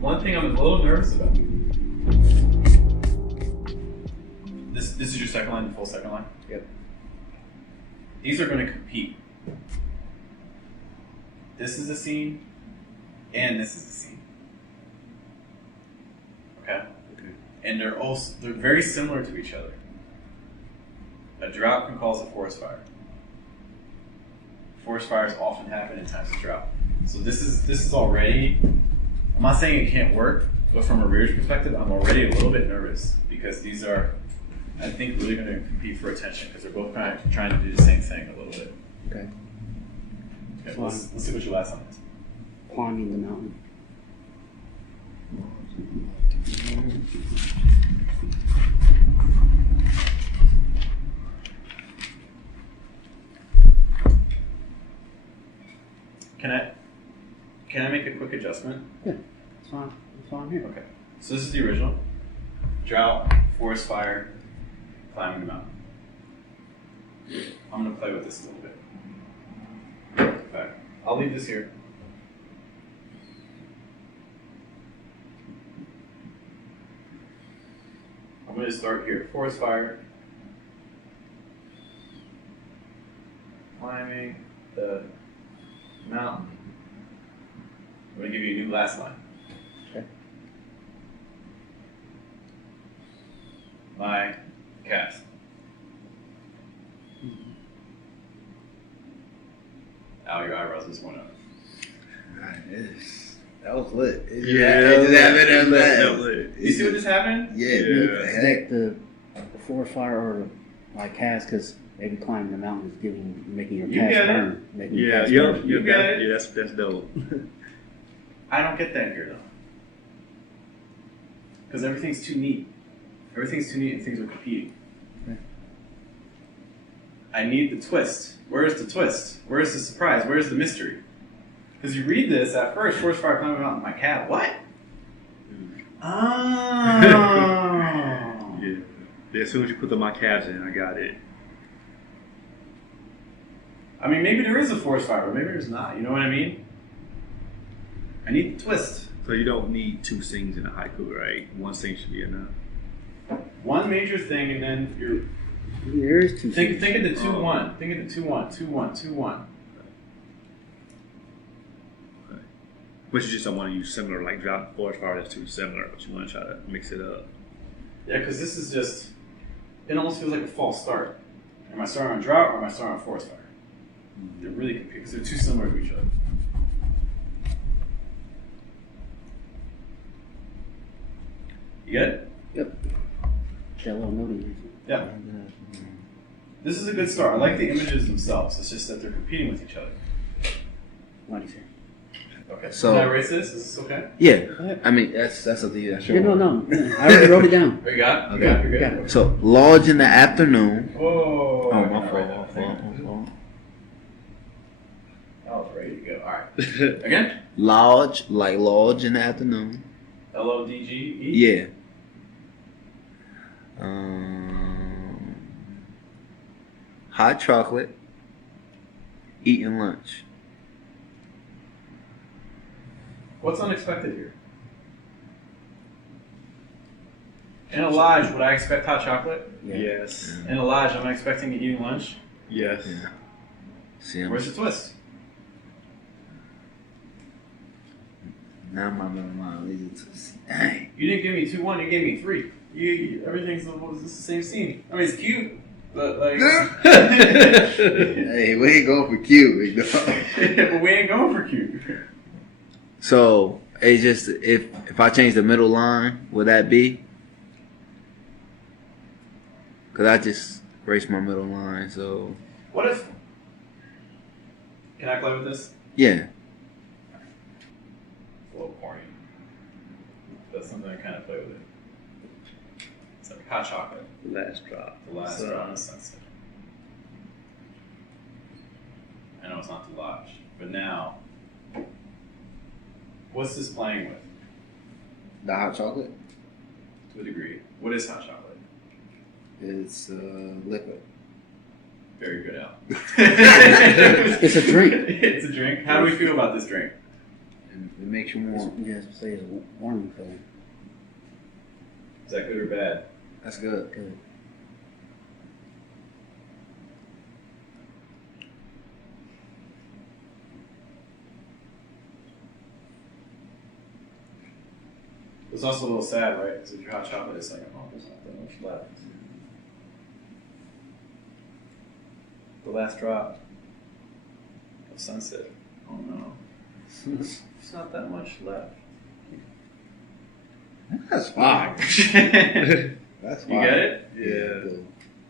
one thing I'm a little nervous about. This is your second line, the full second line? Yep. These are going to compete. This is a scene, and this is a scene. Okay? And they're very similar to each other. A drought can cause a forest fire. Forest fires often happen in times of drought. So this is already, I'm not saying it can't work, but from a reader's perspective, I'm already a little bit nervous because these are, I think, really going to compete for attention because they're both kind of trying to do the same thing a little bit. Okay. Okay, let's see what your last one is. Climbing the mountain. Can I make a quick adjustment? Yeah, it's fine. It's fine here. Okay. So this is the original. Drought, forest fire, climbing the mountain. I'm gonna play with this a little bit. Okay. I'll leave this here. I'm gonna start here. Forest fire. Climbing the mountain. I'm going to give you a new last line. Okay. My cast. Ow, your eyebrows just went up. That was lit. You see what just happened? Yeah. Is that the forest fire or like cast? Because maybe climbing the mountain is making your You cast get it. burn. Making your Yeah, cast yeah, burn. You got it. yeah. That's dope. I don't get that here, though. Because everything's too neat. Everything's too neat and things are competing. Okay. I need the twist. Where's the twist? Where's the surprise? Where's the mystery? Because you read this at first, forest fire climbing mountain, my cat. What? Oh. Yeah. As soon as you put the my calves in, I got it. I mean, maybe there is a forest fire, but maybe there's not. You know what I mean? I need the twist. So you don't need two sings in a haiku, right? One sing should be enough. One major thing, and then you're There is two. think of the 2-1. Oh. Think of the 2-1, 2-1, 2-1. Okay. But you just don't want to use similar, like drop forest fire. That's too similar, but you want to try to mix it up. Yeah, because this is just, it almost feels like a false start. Am I starting on drought or am I starting on forest fire? They're really confused because they're too similar to each other. You get it? Yep. That little note in Yeah. This is a good start. I like the images themselves. It's just that they're competing with each other. What do you say? Okay. So- Can I erase this? Is this okay? Yeah. I mean, that's up to you. That's your Yeah, one. no. I already wrote it down. Oh, you got it? Okay. You got it? You're Got good? it. So, lodge in the afternoon. Whoa. Oh, I my gotta fault. write that thing. I was ready to go. All right. Again? Lodge, like lodge in the afternoon. Lodge? Yeah. Hot chocolate. Eating lunch. What's unexpected here? In a lodge, would I expect hot chocolate? Yeah. Yes. In a lodge, am I expecting to eat lunch? Yes. Yeah. See, Where's the twist? now my middle line leads to dang. You didn't give me 2-1, you gave me 3. Everything's the same scene. I mean, it's cute, but like. Hey, we ain't going for cute, big dog. But we ain't going for cute. So it's just if I change the middle line, would that be? Cause I just erased my middle line, so What if. Can I play with this? yeah. It's a little corny. That's something I kind of play with it. It's like hot chocolate. Last drop. The last So- round of sunset. I know it's not the lodge, but now, what's this playing with? The hot chocolate To a degree. What is hot chocolate? is liquid. Very good, Al. It's a drink. It's a drink. How do we feel about this drink? and it makes you warm. Yes, say it's a warming feeling. Is that good or bad? That's good. Good. It's also a little sad, right? Because if your hot chocolate is like, oh, there's not that much left. The last drop of sunset. Oh no. There's not that much left. That's fine. That's fine. You get it? Yeah.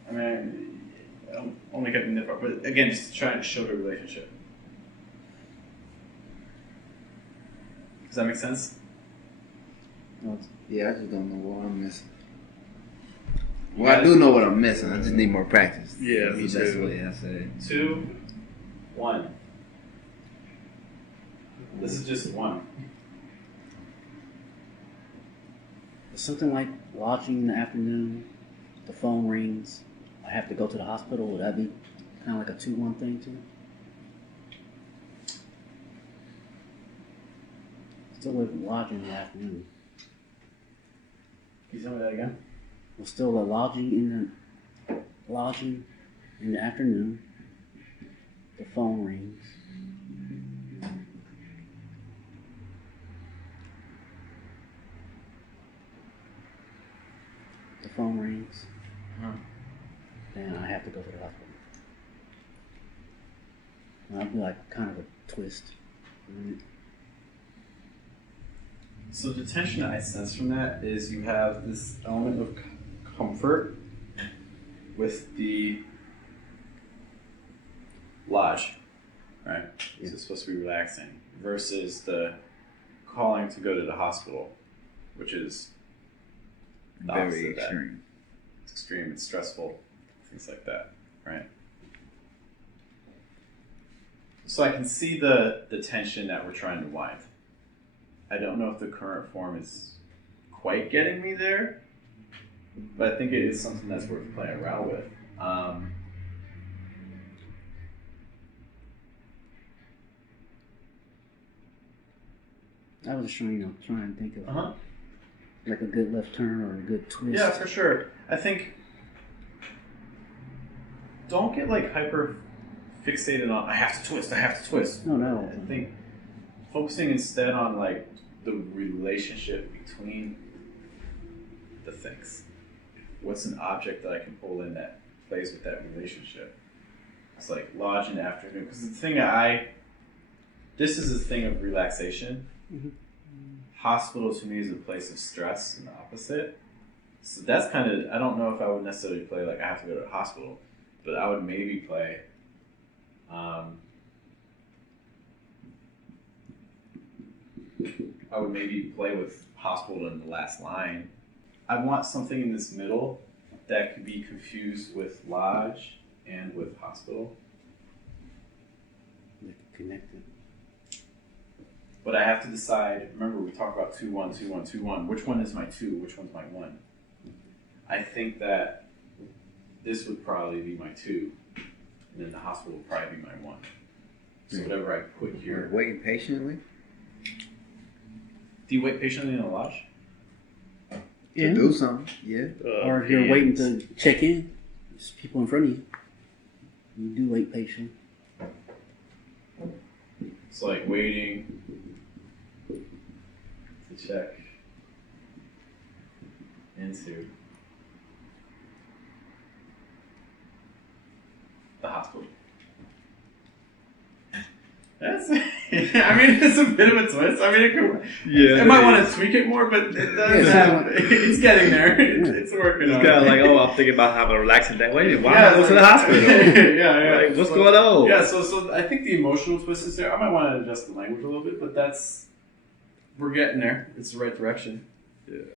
I mean, I'm only getting that part, but again, just trying to show the relationship. Does that make sense? Yeah, I just don't know what I'm missing. Well, I do know what I'm missing. I just need more practice. Yeah, me that's too. the way I say it. 2, 1. This is just 1. Something like watching in the afternoon, the phone rings, I have to go to the hospital. Would that be kind of like a 2-1 thing too? Still like lodging in the afternoon. Can you tell me that again? Well, still a lodging in the afternoon. The phone rings. The phone rings. Then I have to go to the hospital. And I'd be like kind of a twist. So the tension I sense from that is you have this element of comfort with the lodge, right? Yeah. It's supposed to be relaxing versus the calling to go to the hospital, which is the opposite Very of that. extreme. It's extreme, it's stressful, things like that, right? So I can see the tension that we're trying to wind. I don't know if the current form is quite getting me there, but I think it is something that's worth playing around with. I was just trying to think of Uh-huh. like a good left turn or a good twist. Yeah, for sure. I think don't get like hyper fixated on I have to twist. No. I think focusing instead on like the relationship between the things. What's an object that I can pull in that plays with that relationship? It's like lodge in the afternoon because the thing this is a thing of relaxation. Mhm. Hospital to me is a place of stress and the opposite. So that's kind of, I don't know if I would necessarily play like I have to go to the hospital, but I would maybe play with hospital in the last line. I want something in this middle that could be confused with lodge and with hospital. Like connected. But I have to decide, remember we talked about 2-1, 2-1, 2-1. Which one is my 2? Which one's my 1? I think that this would probably be my 2. And then the hospital would probably be my 1. So whatever I put here. Waiting patiently. Do you wait patiently in the lodge? To do something. Yeah. Or if you're waiting to check in, there's people in front of you. You do wait patiently. It's like waiting to check into the hospital. That's, I mean, it's a bit of a twist. I mean, it could, I might want to tweak it more, but it does. It's getting there. It's working It's on kind of it. like, oh, I'm thinking about having a relaxing day. Wait, why Yeah, not go to the hospital? yeah. Like, what's going on? Yeah, so I think the emotional twist is there. I might want to adjust the language a little bit, but we're getting there. It's the right direction. Yeah.